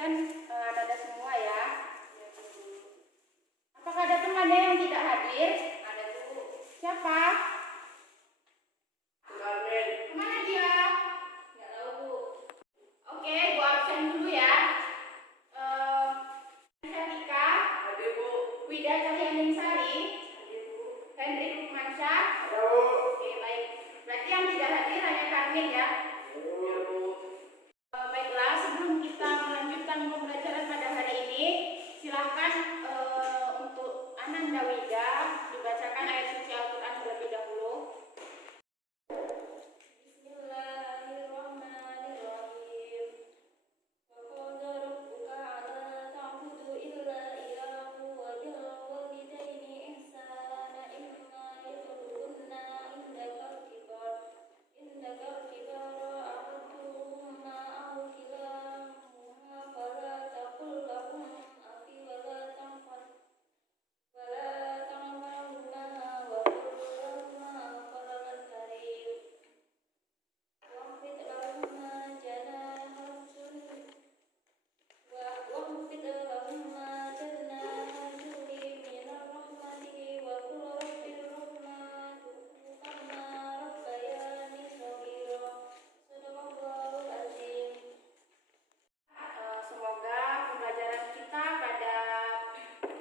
absen ada semua ya. Apakah ada temannya yang tidak hadir? Ada Bu. Siapa? Kemana dia? Nggak tahu Bu. Oke, Bu absen dulu ya. Nika, ada Bu. Wida Cahyaningsari, ada Bu. Henry Lukmansyah, ada Bu. Oke, baik. Berarti yang tidak hadir hanya Karmin ya. Baiklah, sebelum kita melanjutkan pembelajaran pada hari ini, silahkan untuk Ananda Wida dibacakan ayat suci Al-Quran terlebih dahulu.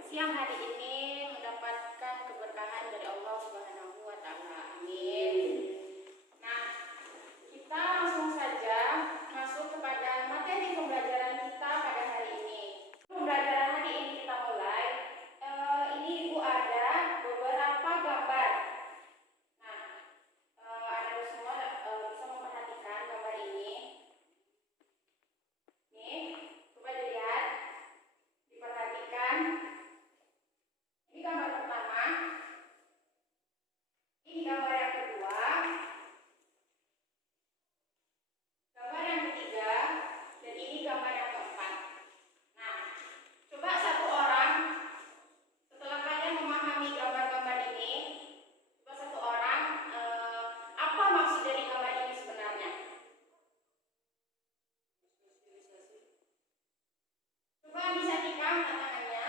Siang hari ini mendapatkan keberkahan dari Allah Subhanahu wa Ta'ala. Amin. Nah, kita langsung saja masuk kepada materi pembelajaran kita pada hari ini. Pembelajaran hari ini kita mulai. Ini Ibu ada beberapa gambar. Nah, Anda semua bisa memperhatikan gambar ini. Nih, coba dilihat, diperhatikan. Ini gambar pertama, ini gambar yang kedua, gambar yang ketiga, dan ini gambar yang keempat. Nah, coba satu orang, setelah kalian memahami gambar-gambar ini, coba satu orang, apa maksud dari gambar ini sebenarnya? Coba bisa tikam tangannya.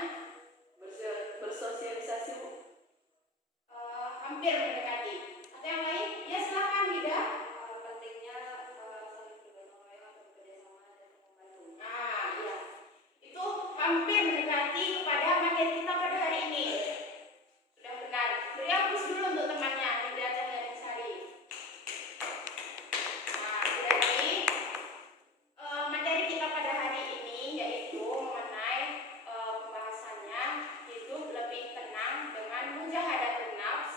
Bersosialisasi Bu. Hampir mendekati. Atau yang lain? Ya silakan Wida. Pentingnya saling bergotong royong atau bekerja sama dan membantu. Nah, iya. Itu hampir mendekati kepada materi kita pada hari ini. Sudah benar. Beri aplaus dulu untuk temannya, Wida Cahyaningsari. Nah, berarti materi kita pada hari ini yaitu mengenai pembahasannya hidup lebih tenang dengan mujahadatun nafs,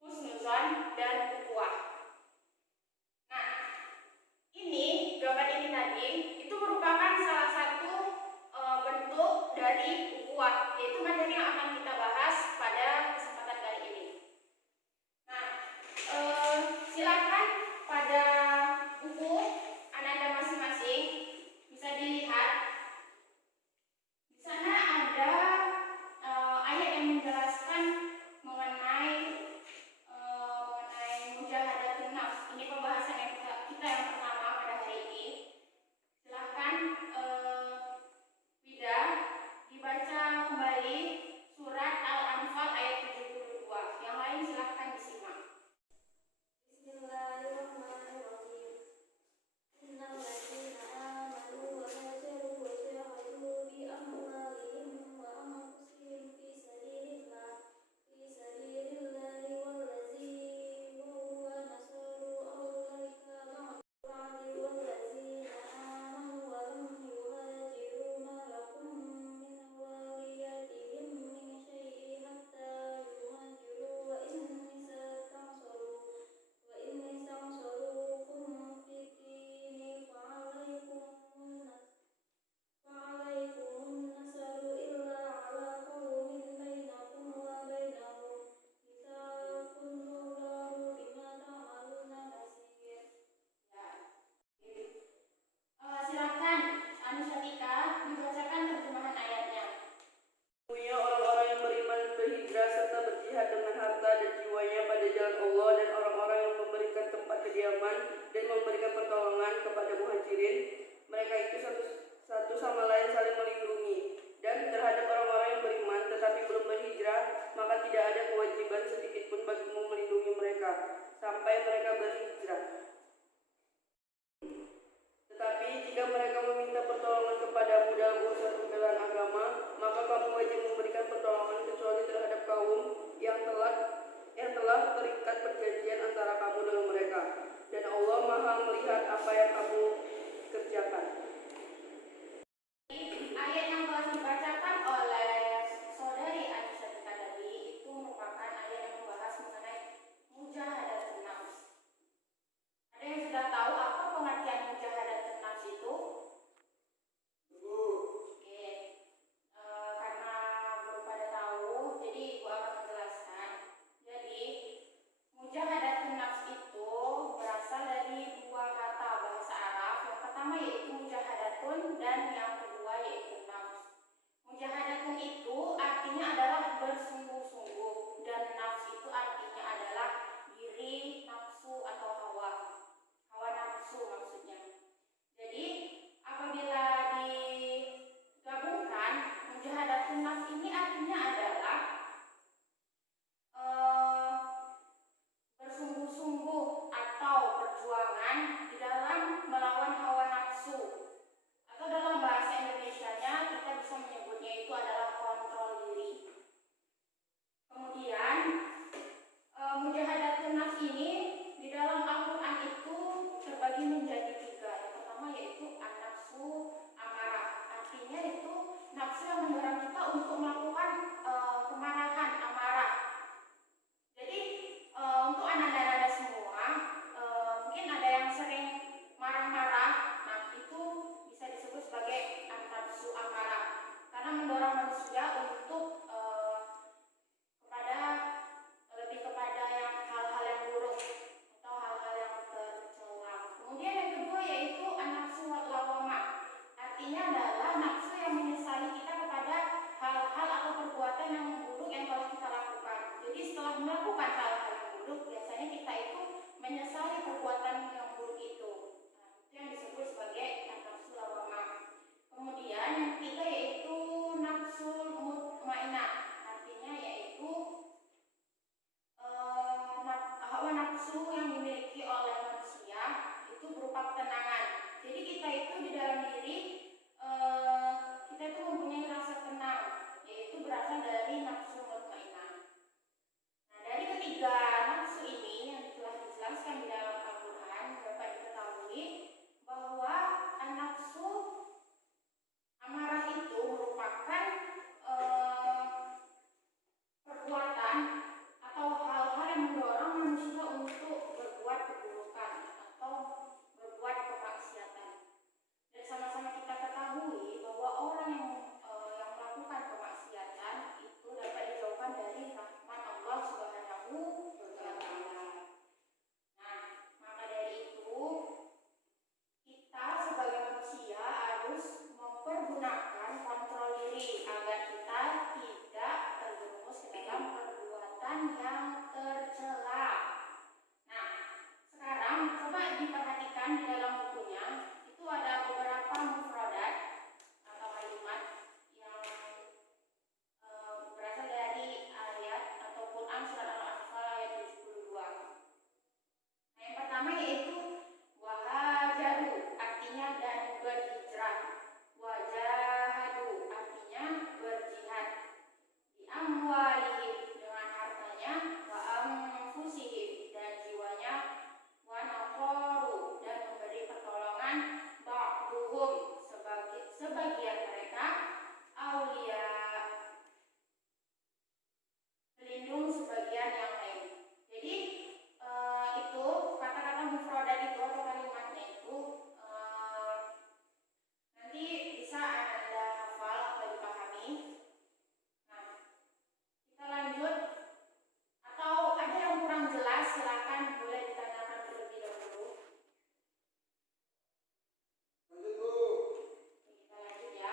husnuzon, dan ukhuwah. Nah, ini gambar ini tadi itu merupakan salah satu bentuk dari ukhuwah, yaitu materi yang akan kita bahas pada kesempatan kali ini. Nah, silakan pada buku Ananda masing-masing bisa dilihat. Di sana ada ayat yang menjelaskan mengenai mujahadatun nafs. Ini pembahasan yang kita yang pertama pada hari ini. Silahkan Wida dibaca kembali meminta pertolongan kepadamu dalam urusan pembelaan agama, maka kamu wajib memberikan pertolongan kecuali terhadap kaum yang telah terikat perjanjian antara kamu dengan mereka. Dan Allah Maha melihat apa yang kamu kerjakan. Ayat yang telah dibacakan oleh saudari Aisyah tadi itu merupakan ayat yang membahas mengenai mujahadatun nafs. Ada yang sudah tahu apa pengertian mujahadatun nafs itu? Oke. Karena belum pada tahu, jadi Ibu akan menjelaskan. Jadi mujahadatun nafs itu berasal dari dua kata bahasa Arab. Yang pertama yaitu mujahadatun dan yang kedua yaitu nafs. Mujahadatun itu artinya adalah bersungguh-sungguh dan nafs itu artinya adalah diri nafsu atau hawa nafsu maksudnya. Jadi apabila digabungkan, mujahadatun nafs ini artinya adalah bersungguh-sungguh atau perjuangan di dalam melawan hawa nafsu, atau dalam bahasa Indonesianya kita bisa menyebutnya itu adalah kontrol diri. Kemudian mujahadatun nafs ini di dalam Al-Quran itu terbagi menjadi tiga. Yang pertama yaitu an-nafsu amarah, artinya itu nafsu yang mendorong kita untuk melakukan kemarahan, amarah. Jadi untuk anak-anak semua, mungkin ada yang sering marah-marah, nah itu bisa disebut sebagai an-nafsu amarah, karena mendorong manusia untuk kepada yang hal-hal yang buruk atau hal-hal yang tercela. Kemudian yang kedua yaitu an-nafsu lawamah, artinya adalah nafsu yang menyesali kita kepada hal-hal atau perbuatan yang buruk yang telah kita lakukan. Jadi setelah melakukan hal-hal yang buruk, biasanya kita itu menyesali perbuatan yang buruk itu. Nah, itu yang disebut sebagai an-nafsu lawamah. Kemudian yang ketiga yaitu nafsul mutmainnah, artinya yaitu hawa nafsu yang dimiliki oleh manusia itu berupa ketenangan. Jadi kita itu di dalam diri kita itu mempunyai rasa tenang, yaitu berasal dari nafsu mutmainnah. Nah, dari ketiga nafsu ini yang telah dijelaskan di dalam Al-Quran dapat diketahui bahwa nafsu amarah itu merupakan perbuatan atau hal-hal yang mendorong manusia untuk berbuat keburukan atau berbuat kemaksiatan. Dan sama-sama kita ketahui bahwa orang yang melakukan kemaksiatan itu dapat dijauhkan dari rahmat Allah Subhanahu wa Ta'ala. Nah, maka dari itu kita sebagai manusia harus mempergunakan kontrol diri agar kita tidak terjerumus ke dalam perbuatan yang tercela. Nah, sekarang coba diperhatikan di dalam bukunya itu ada beberapa mufradat atau kalimat yang berasal dari ayat atau Quran surat Al-Anfal ayat 72. Nah, yang pertama yaitu wahajaru, artinya dan berhijrah. Wajahadu, artinya berjihad. Di amwalihim, dengan hartanya. Wa anfusihim, dan jiwanya. Wa naqaru, dan memberi pertolongan. Ba'duhum, sebagian mereka. Aulia, pelindung sebagian yang lain. Jadi itu kata-kata mufradat itu atau kalimatnya itu nanti bisa Anda hafal atau dipahami. Nah, kita lanjut. Atau ada yang kurang jelas, silakan boleh ditanyakan terlebih dahulu. Kita lanjut ya.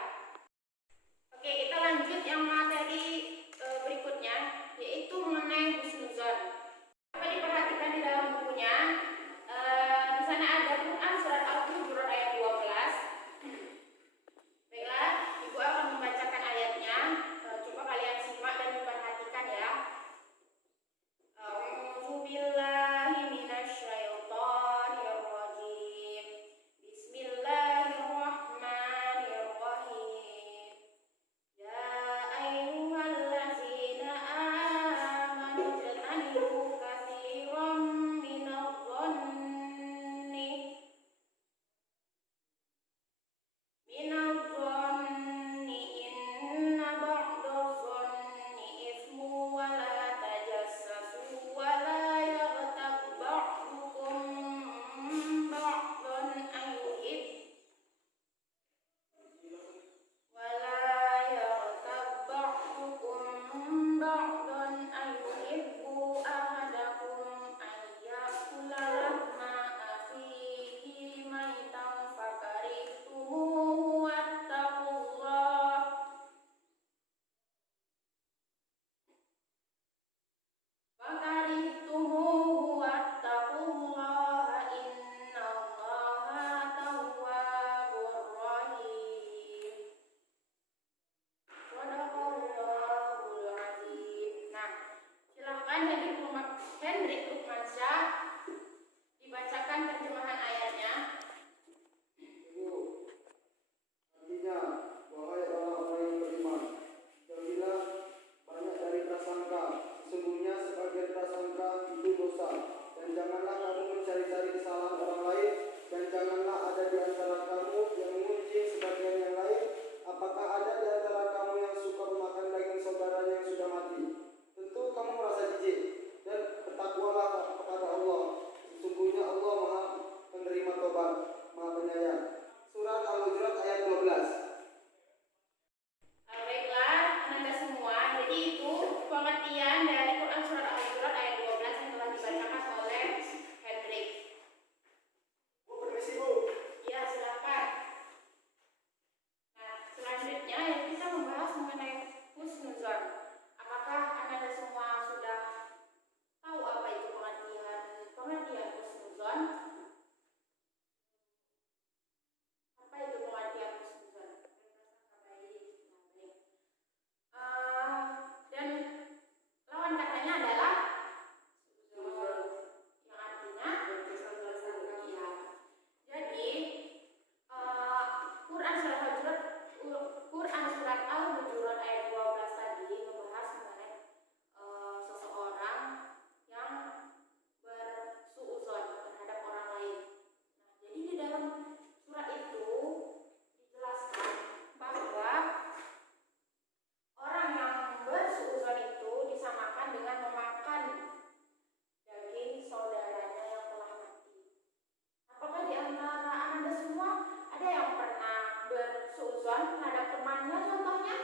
husnuzon terhadap temannya contohnya?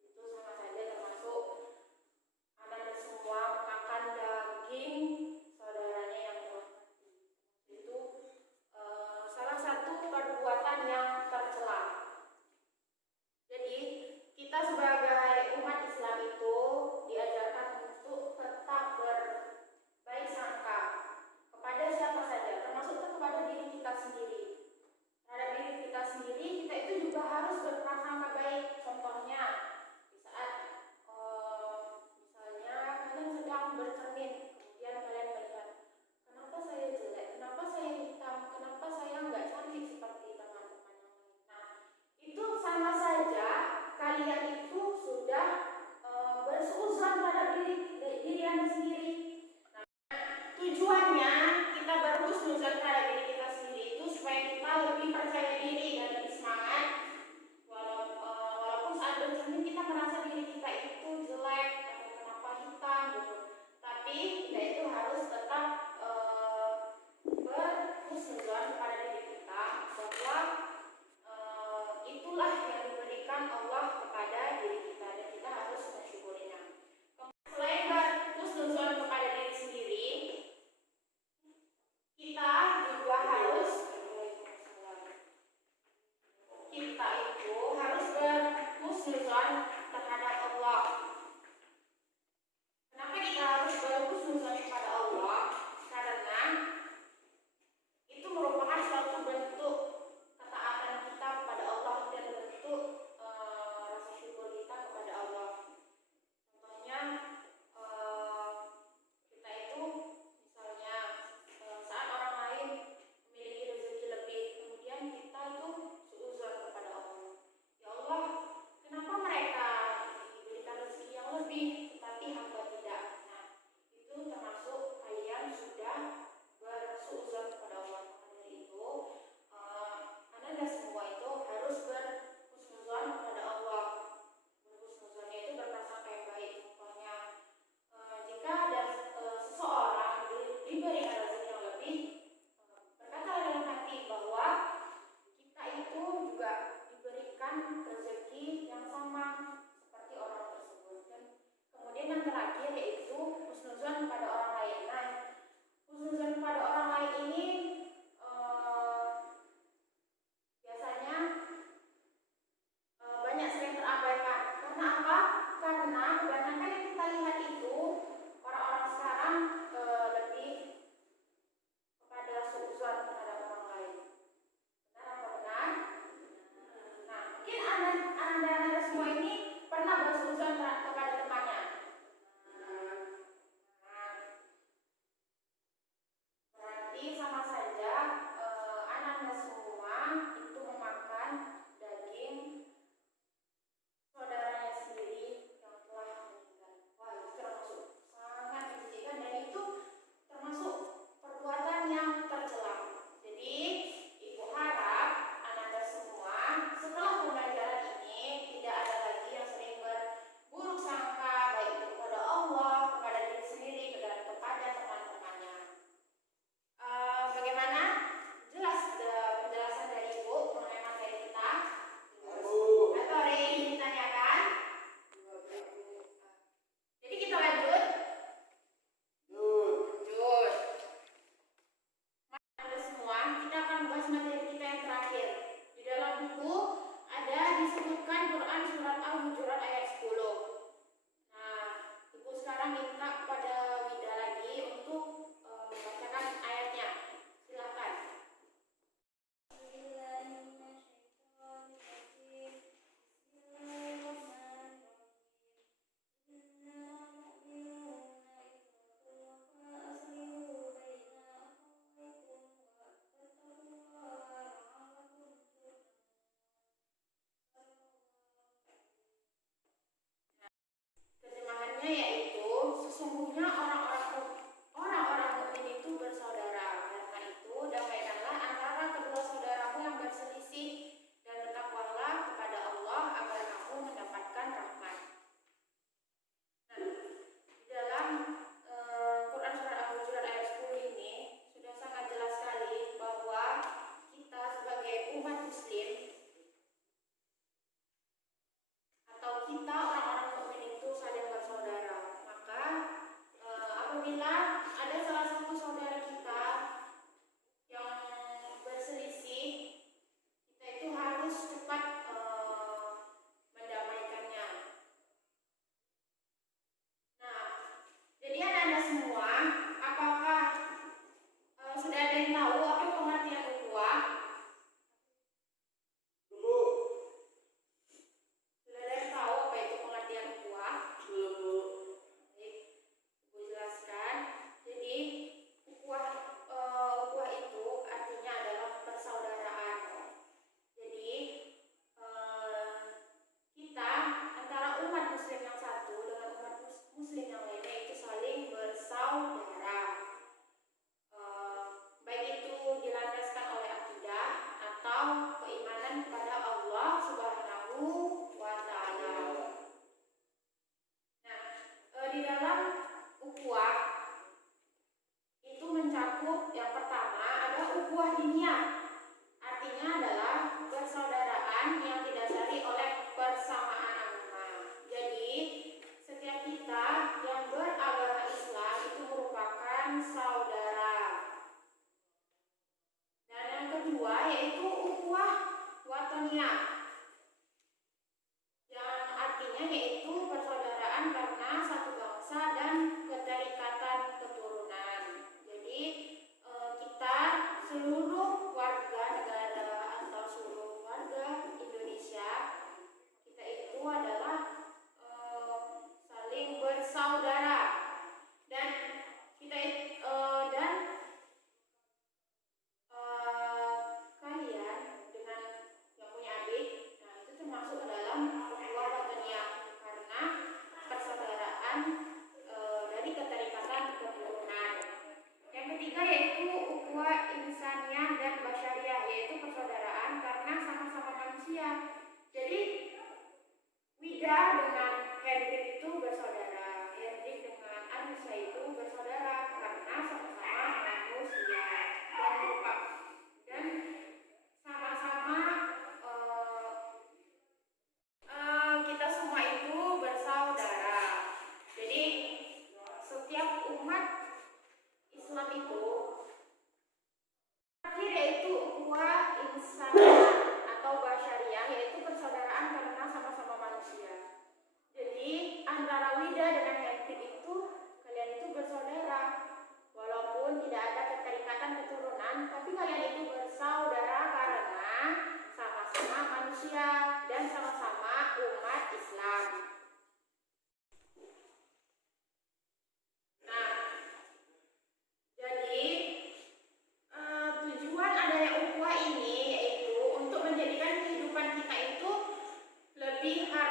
Itu sama saja termasuk anak semua makan daging saudaranya yang telah mati. Itu salah satu perbuatan yang tercela. Jadi kita sebagai umat Islam itu diajarkan untuk tetap berbaik sangka kepada siapa saja, termasuk kepada diri kita sendiri. Terhadap diri kita sendiri, kita itu juga harus berprasangka baik. Contohnya, di saat misalnya kalian sedang bercermin, kemudian kalian melihat, kenapa saya jelek, kenapa saya hitam, kenapa saya nggak cantik seperti teman-teman yang lain. Nah, itu sama saja kalian itu sudah bersuuzon pada diri Anda sendiri. Nah, tujuannya kita berhusnuzon terhadap diri kita sendiri itu supaya kita lebih percaya diri dan lebih semangat. Walaupun saat bercermin kita merasa diri kita itu jelek atau kenapa hitam gitu, tapi kita itu harus tetap berhusnuzon pada diri kita bahwa itulah yang diberikan Allah kepada diri kita dan kita harus mensyukurinya. Selain berhusnuzon kepada diri sendiri, kita juga harus berhusnuzon terhadap Allah. Kenapa kita harus berhusnuzon kepada Allah? Karena itu merupakan suatu bentuk ketaatan kita kepada Allah dan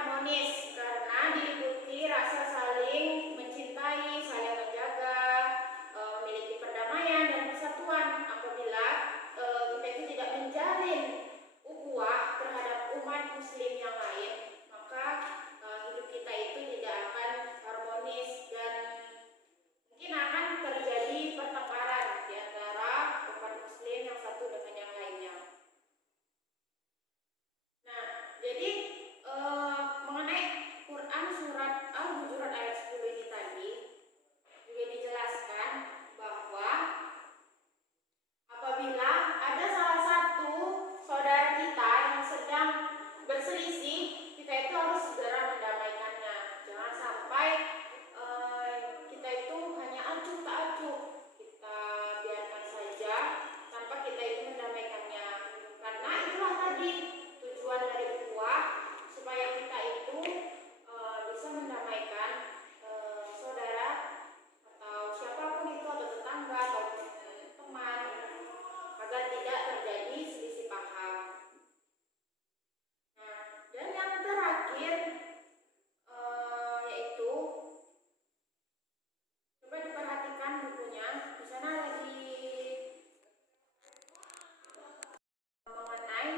harmonis karena diikuti rasa saling mencintai, saling menjaga, memiliki perdamaian dan persatuan. Apabila kita itu tidak menjalin ukhuwah terhadap umat muslim yang lain, maka hidup kita itu tidak akan harmonis dan mungkin akan terjadi pertengkaran di antara umat muslim yang satu dengan yang lainnya. Nah, jadi mengenai Quran surat Al-Hujurat ayat 10 ini tadi juga dijelaskan bahwa apabila ada salah satu saudara kita yang sedang berselisih, kita itu harus segera mendamaikannya. Jangan sampai kita itu hanya acuh tak acuh, kita biarkan saja tanpa kita itu mendamaikannya. Karena itulah tadi tujuan dari ukhuwah, supaya kita itu bisa mendamaikan saudara atau siapapun itu, atau tetangga atau teman, agar tidak terjadi selisih paham. Nah, dan yang terakhir yaitu coba diperhatikan bukunya, di sana lagi mengenai